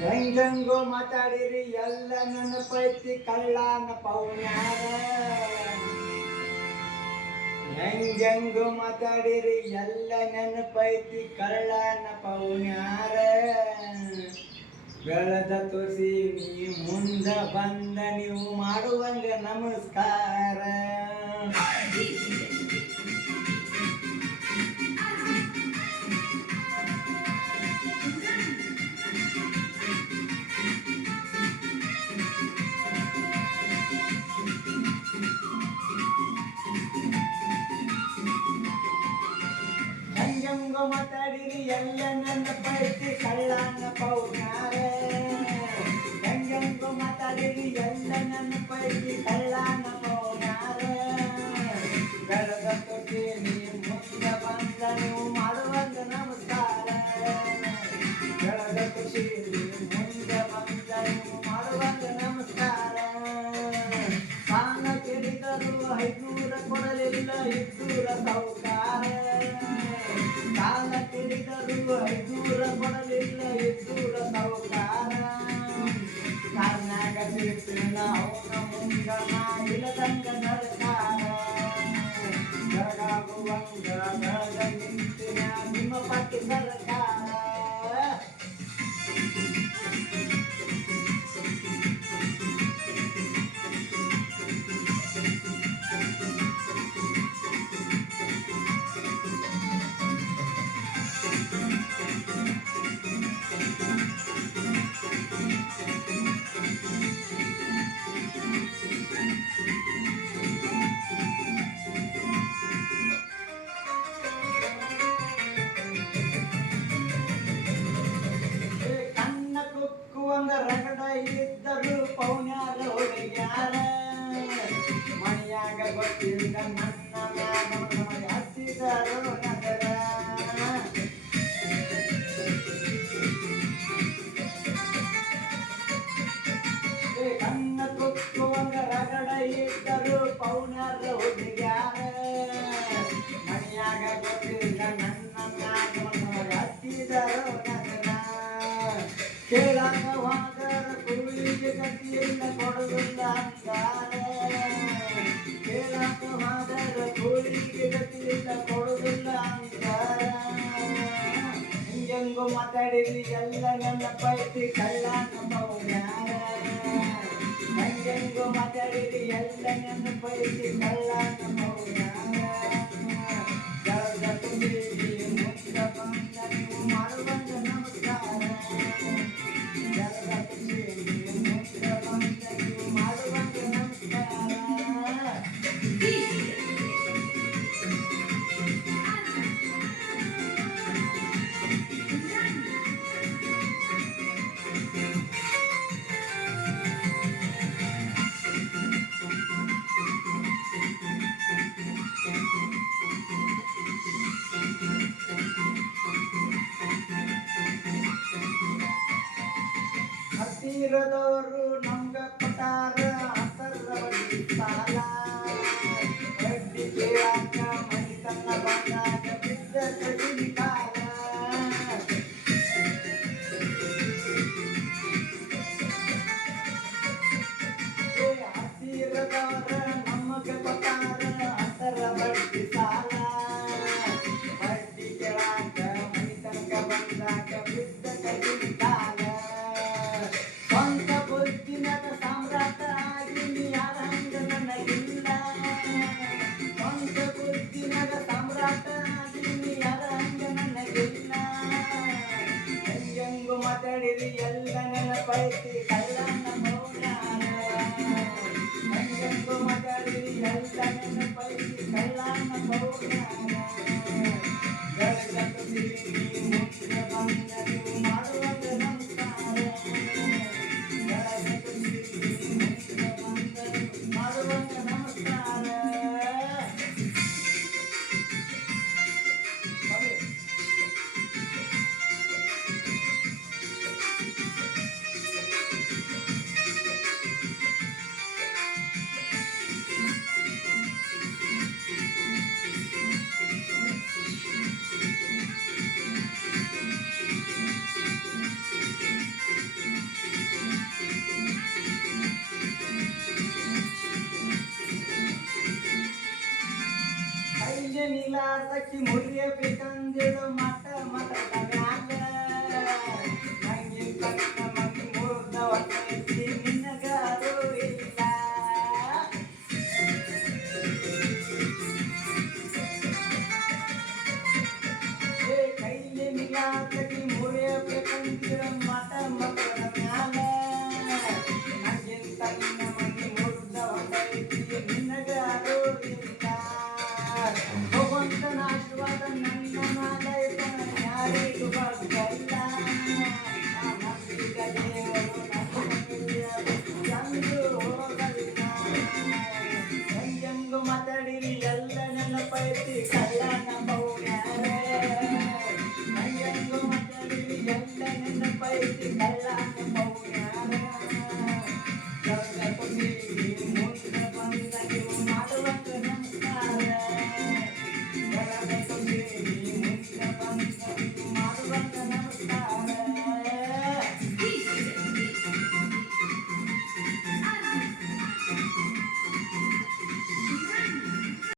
ಹೆಂಗಂಗೋ ಮಾತಾಡಿರಿ ಎಲ್ಲ ನೆನಪೈತಿ ಕಳ್ಳನ ಪೌನ್ಯಾರ. ಹೆಂಗಂಗೋ ಮಾತಾಡಿರಿ ಎಲ್ಲ ನೆನಪೈತಿ ಕಳ್ಳನ ಪೌನ್ಯಾರ. ಬೆಳೆದ ತುಸಿ ನೀ ಮುಂದ ಬಂದ ನೀವು ಮಾಡುವಂಗ ನಮಸ್ಕಾರ. ಹೆಂಗಂಗೋ ಮಾತಾಡಿರಿ ಎಲ್ಲ ನೆನಪೈತಿ ಕಳ್ಳನ ಪೌನ್ಯಾರ. ಹೆಂಗಂಗೋ ಮಾತಾಡಿರಿ ಎಲ್ಲ ನೆನಪೈತಿ ಕಳ್ಳನ ಪೌನ್ಯಾರ. ಬೆಳೆದ ತೊಟ್ಟಿ ನೀ ಮುಂದ ಬಂದ ನೀವು ಮಾಡುವಂಗ ನಮಸ್ಕಾರ. ಬೆಳೆದ ಖುಷಿ ನೀ ಮುಂದ ಬಂದ ನೀವು ಮಾಡುವಂಗ ನಮಸ್ಕಾರ. ಸಾಲ ಕೇಳಿದರು 500 ಕೊಡಲಿಲ್ಲ 200 ಸೌಕಾರ. ಸಾಲ ಕೇಳಿದರು 500 ಕೊಡಲಿಲ್ಲ 200 ಸೌಕಾರ. ಕಾರ್ನಾಗ ಸಿಕ್ಕಿಲ್ಲ ಅವನ ಮುಂದ ನಾ ಇಲ್ಲದಂಗ ನಡ್ಕಾರ. ಬೆಳಗಾಗುವಂಗ ಬೆಳೆದ ನಿಂತಿನ ನಿಮ್ಮ ಪಟ್ಟಿ ಸರ್ಕಾರ. ಕಣ್ಣ ಕುಕ್ಕುವಂಗ ರಗಡ ಇದ್ದರು ಪೌನ್ಯಾರ ಹುಡುಗ್ಯಾರ. ಮನೆಯಾಗ ಗೊತ್ತಿಲ್ಲ ನನ್ನ ಮ್ಯಾಗ ನಮಗೆ ಹತ್ತಿದರು ನಗರ. ಕಣ್ಣ ಕುಕ್ಕುವಂಗ ರಗಡ ಇದ್ದರು ಪೌನ್ಯಾರ ಹುಡುಗ್ಯಾರ. ಮನೆಯಾಗ ಗೊತ್ತಿಲ್ಲ ನನ್ನ ಮ್ಯಾಗ ನಮಗೆ ಹತ್ತಿದರು ನಗರ. ಕೇಳಾಕ ಹೋದರ ಕೂಲಿಗೆ ಗತಿಯಿಂದ ಕೊಡುವುದಿಲ್ಲ ಅಂತಾರ. ಕೇಳಾಕ ಹೋದರ ಕೂಲಿಗೆ ಗತಿಯಿಂದ ಕೊಡುವುದಿಲ್ಲ ಅಂತಾರ. ಹಿಂಗೆಂಗೋ ಮಾತಾಡಿರಿ ಎಲ್ಲ ನೆನಪೈತಿ ಕಳ್ಳನ ಪೌನ್ಯಾರ. ಹಿಂಗೆಂಗೋ ಮಾತಾಡಿರಿ ಎಲ್ಲ ನೆನಪೈತಿ ಕಳ್ಳನ ಪೌನ್ಯಾರ. ಬೆಳೆದ ತುದಿಗೆ ಮುಂದ ಬಂದ ನೀವು ಮಾಡುವಂಗ ನಮಸ್ಕಾರ. ಬೆಳೆದ ತುದಿಗೆ ಮುಂದ ಬಂದ ನೀವು ಮಾಡುವಂಗ ನಮಸ್ಕಾರ. ಹತ್ತಿರದವರು ನಮ್ಗ ಕೊಟ್ಟಾರ ಹತ್ತರ ಬಡ್ಡಿ ಸಾಲ. ಬಡ್ಡಿ ಕೇಳಾಕ ಮನಿ ತನ್ನ ಬಂದಾಗ ಬಿದ್ದ ಕಡಿಮೆ ಕಾಲ. ಹತ್ತಿರದವರ ನಮಗ ಕೊಟ್ಟಾರ ಹತ್ತರ ಬಡ್ಡಿ ಸಾಲ. ಬಡ್ಡಿ ಕೇಳಾಕ ಮನಿ ತನಕ ಬಂದಾಗ ಬಿದ್ದ ಕಡಿಮೆ ಕಾಲ. ಸ್ವಂತ ಬುದ್ಧಿನಾಗ ಸಾಮ್ರಾಟ ಆಗಿನಿ ಯಾರ ಹಂಗ ನನಗಿಲ್ಲ. ಸ್ವಂತ ಬುದ್ಧಿನಾಗ ಸಾಮ್ರಾಟ ಆಗಿನಿ ಯಾರ ಹಂಗ ನನಗಿಲ್ಲ. ಹೆಂಗೆಂಗೋ ಮಾತಾಡಿರಿ ಎಲ್ಲ ನೆನಪೈತಿ ಕಳ್ಳನ ಪೌನ್ಯಾರ. ಹೆಂಗೆಂಗೋ ಮಾತಾಡಿರಿ ಎಲ್ಲ ನೆನಪೈತಿ ಕಳ್ಳನ ಪೌನ್ಯಾರ. ಕೈಲೇನಿಲ್ಲಾರ್ದಕ್ಕಿ ಮುರಿಯಬೇಕಂದಿಳು ಮತ ಮತದ ಮ್ಯಾಲ ನಂಗಿಂತ ನಿನ್ನ ಮಂದಿ ಮುರಿದ ಹೊಟ್ಟೈತಿ ನಿನಗಾರು ಇಲ್ಲ ಕೈಲೇನಿಲ್ಲಾರ್ದಕ್ಕಿ ಮುರಿಯಬೇಕಂದಿಳು ಮತ ಮತದ ಮ್ಯಾಲ ನಂಗಿಂತ ನಿನ್ನ ಮಂದಿ ಮುರಿದ ಹೊಟ್ಟೈತಿ ನಿನಗಾರು ಇಲ್ಲ ಭಗವಂತನ ಆಶೀರ್ವಾದ ನನ್ನ ಮ್ಯಾಲ ಯಾರಿಗೂ ಬರಲ್ಲ ನಂಬಿದ ದೇವರು ಚಂದು ಹೋಗಲ್ಲ ಹೆಂಗೆಂಗು ಮಾತಾಡಿರಿ ಎಲ್ಲ ನೆನಪೈತಿ ಕಳ್ಳನ ಮೌನ್ಯಾರೆ ಹೆಂಗೆಂಗು ಮಾತಾಡಿರಿ ಎಲ್ಲ ನೆನಪೈತಿ ಕಳ್ಳ